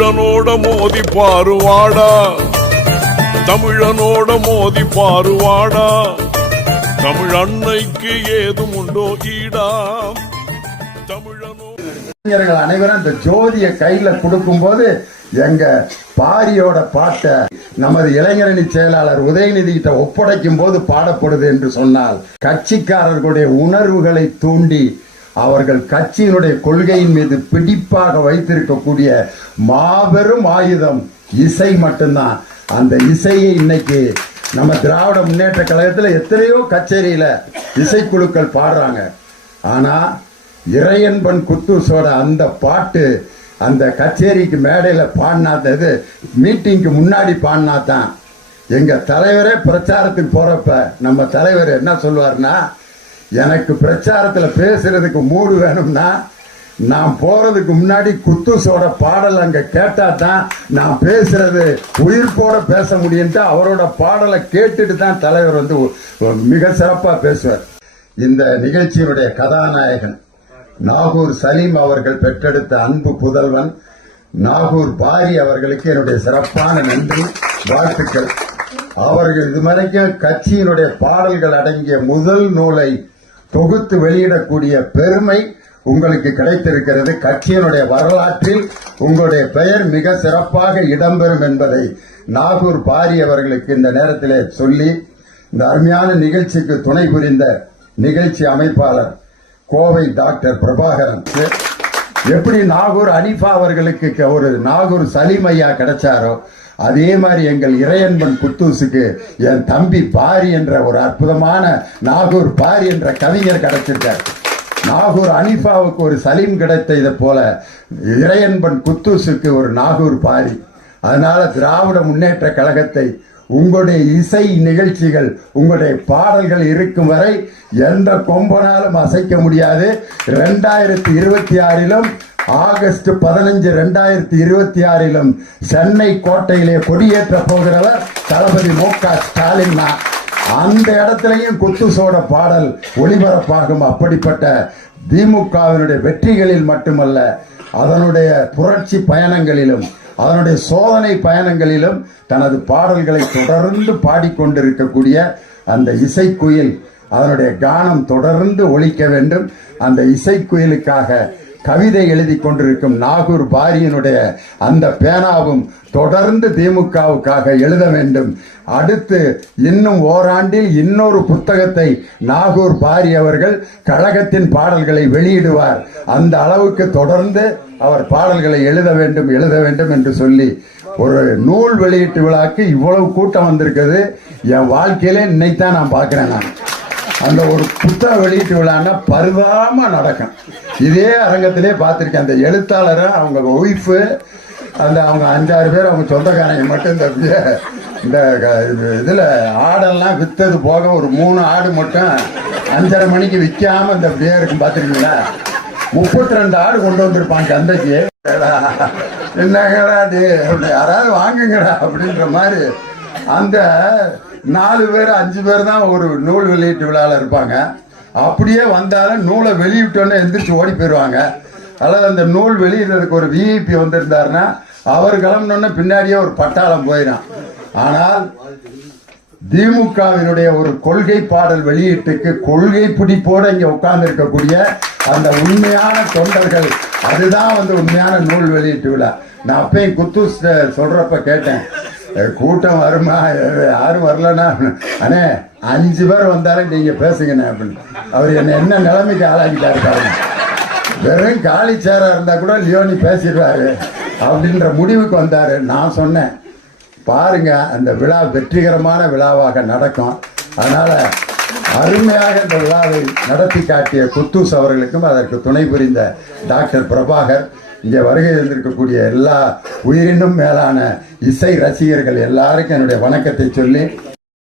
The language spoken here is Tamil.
தமிழனோட மோதி பாருவாடா. தமிழனோட மோதி பாருவாடா. தமிழ் அன்னைக்கு ஏதும் உண்டோ ஈடா. தமிழனோ இளைஞர்கள் அனைவரும் இந்த ஜோதியை கையில கொடுக்கும்போது எங்க பாரியோட பாட்டை நமது இளைஞரணி செயலாளர் உதயநிதி கிட்ட ஒப்படைக்கும் போது பாடப்படுது என்று சொன்னால் கட்சிக்காரர்களுடைய உணர்வுகளை தூண்டி அவர்கள் கட்சியினுடைய கொள்கையின் மீது பிடிப்பாக வைத்திருக்கக்கூடிய மாபெரும் ஆயுதம் இசை மட்டும்தான். அந்த இசையை இன்னைக்கு நம்ம திராவிட முன்னேற்ற கழகத்தில் எத்தனையோ கச்சேரியில இசைக்குழுக்கள் பாடுறாங்க. ஆனா இறையன்பன் குத்தூசோட அந்த பாட்டு அந்த கச்சேரிக்கு மேடையில் பாடினாத்தது மீட்டிங்க்கு முன்னாடி பாடினா தான் எங்க தலைவரே பிரச்சாரத்துக்கு போறப்ப நம்ம தலைவர் என்ன சொல்லுவார்னா எனக்கு பிரச்சாரத்துல பேசுறதுக்கு மூடு வேணும்னா நான் போறதுக்கு முன்னாடி குத்துசோட பாடல் அங்க கேட்டா தான் நான் பேசுறது உயிர்ப்போட பேச முடியும்ட்டு அவரோட பாடலை கேட்டுட்டு தான் தலைவர் வந்து மிக சிறப்பா பேசுவார். இந்த நிகழ்ச்சியினுடைய கதாநாயகன் நாகூர் சலீம் அவர்கள் பெற்றெடுத்த அன்பு புதல்வன் நாகூர் பாரி அவர்களுக்கு என்னுடைய சிறப்பான நன்றி வாழ்த்துக்கள். அவர்கள் இதுவரைக்கும் கட்சியினுடைய பாடல்கள் அடங்கிய முதல் நூலை தொகுத்து வெளியிடக்கூடிய பெருமை உங்களுக்கு கிடைத்திருக்கிறது. கட்சியினுடைய வரலாற்றில் உங்களுடைய பெயர் மிக சிறப்பாக இடம்பெறும் என்பதை நாகூர் பாரி அவர்களுக்கு இந்த நேரத்திலே சொல்லி இந்த அருமையான நிகழ்ச்சிக்கு துணை புரிந்த நிகழ்ச்சி அமைப்பாளர் கோவை டாக்டர் பிரபாகரன். எப்படி நாகூர் அனிஃபா அவர்களுக்கு க- ஒரு நாகூர் சலீம் ஐயா கிடைச்சாரோ அதே மாதிரி எங்கள் இறையன்பன் குத்தூசுக்கு என் தம்பி பாரி என்ற ஒரு அற்புதமான நாகூர் பாரி என்ற கவிஞர் கிடைச்சிருக்கார். நாகூர் அனிஃபாவுக்கு ஒரு சலீம் கிடைத்த இதை போல இறையன்பன் குத்தூசுக்கு ஒரு நாகூர் பாரி. அதனால திராவிட முன்னேற்ற கழகத்தை உங்களுடைய இசை நிகழ்ச்சிகள் உங்களுடைய பாடல்கள் இருக்கும் வரை எந்த கொம்பனாலும் அசைக்க முடியாது. ரெண்டாயிரத்தி இருபத்தி ஆறிலும் ஆகஸ்ட் பதினஞ்சு ரெண்டாயிரத்தி இருபத்தி ஆறிலும் சென்னை கோட்டையிலே கொடியேற்ற போகிறவர் தளபதி மு க ஸ்டாலின் அந்த இடத்துலையும் குத்துசோட பாடல் ஒளிபரப்பாகும். அப்படிப்பட்ட திமுகவினுடைய வெற்றிகளில் மட்டுமல்ல அதனுடைய புரட்சி பயணங்களிலும் அதனுடைய சோதனை பயணங்களிலும் தனது பாடல்களை தொடர்ந்து பாடிக்கொண்டிருக்கக்கூடிய அந்த இசைக்குயில் அதனுடைய கானம் தொடர்ந்து ஒழிக்க வேண்டும். அந்த இசைக்குயிலுக்காக கவிதை எழுதி கொண்டிருக்கும் நாகூர் பாரியினுடைய அந்த பேனாவும் தொடர்ந்து திமுகவுக்காக எழுத வேண்டும். அடுத்து இன்னும் ஓராண்டில் இன்னொரு புத்தகத்தை நாகூர் பாரி அவர்கள் கழகத்தின் பாடல்களை வெளியிடுவார். அந்த அளவுக்கு தொடர்ந்து அவர் பாடல்களை எழுத வேண்டும் எழுத வேண்டும் என்று சொல்லி ஒரு நூல் வெளியீட்டு விழாக்கு இவ்வளவு கூட்டம் வந்திருக்குது. என் வாழ்க்கையிலே இன்னைக்கு நான் பார்க்கிறேன் நான். அந்த ஒரு புத்தக வெளியீட்டு விழான்னா பருவாமல் நடக்கும். இதே அரங்கத்திலே பார்த்துருக்கேன். அந்த எழுத்தாளரும் அவங்க ஒய்ஃபு அந்த அவங்க அஞ்சாறு பேர் அவங்க சொந்தக்காரங்க மட்டும் இந்த இந்த க- இது- ஆடெல்லாம் விற்றது போக ஒரு மூணு ஆடு மட்டும் அஞ்சரை மணிக்கு விற்காம இந்த இப்படியே இருக்கும் பார்த்துருக்கீங்களா? முப்பத்தி ரெண்டு ஆடு கொண்டு வந்திருப்பான் சந்தைக்கு. என்னங்கடா டே யாராவது வாங்குங்கடா அப்படின்ற மாதிரி அந்த நாலு பேர் அஞ்சு பேர் தான் ஒரு நூல் வெளியீட்டு விழாவில் இருப்பாங்க. அப்படியே வந்தாலும் நூலை வெளியிட்டோன்னே எந்திரிச்சு ஓடி போயிடுவாங்க. அல்லது அந்த நூல் வெளியிடுறதுக்கு ஒரு விஐபி வந்திருந்தாருன்னா அவர் கிளம்பினோன்னே பின்னாடியே ஒரு பட்டாளம் போயிடும். ஆனால் திமுகவினுடைய ஒரு கொள்கை பாடல் வெளியீட்டுக்கு கொள்கை பிடிப்போட இங்க உட்கார்ந்து இருக்கக்கூடிய அந்த உண்மையான தொண்டர்கள் அதுதான் வந்து உண்மையான நூல் வெளியீட்டு விழா. நான் அப்பயும் குத்து சொல்றப்ப கேட்டேன். கூட்டம் வருமா? யாரும் வரலன்னா அண்ணே அஞ்சு பேர் வந்தாலும் நீங்க பேசுங்கண்ணே அப்படின்னு. அவர் என்ன என்ன நிலைமைக்கு ஆளாக்கிட்டாரு பாருங்க. வெறும் காலி சேரா இருந்தா கூட லியோனி பேசிடுவாரு அப்படின்ற முடிவுக்கு வந்தாரு. நான் சொன்னேன் பாருங்க அந்த விழா வெற்றிகரமான விழாவாக நடக்கும். அதனால அருமையாக இந்த விழாவை நடத்தி காட்டிய குத்தூஸ் அவர்களுக்கும் அதற்கு துணை புரிந்த டாக்டர் பிரபாகர் இங்கே வருகை இருந்திருக்கக்கூடிய எல்லா உயிரினும் மேலான இசை ரசிகர்கள் எல்லாருக்கும் என்னுடைய வணக்கத்தை சொல்லி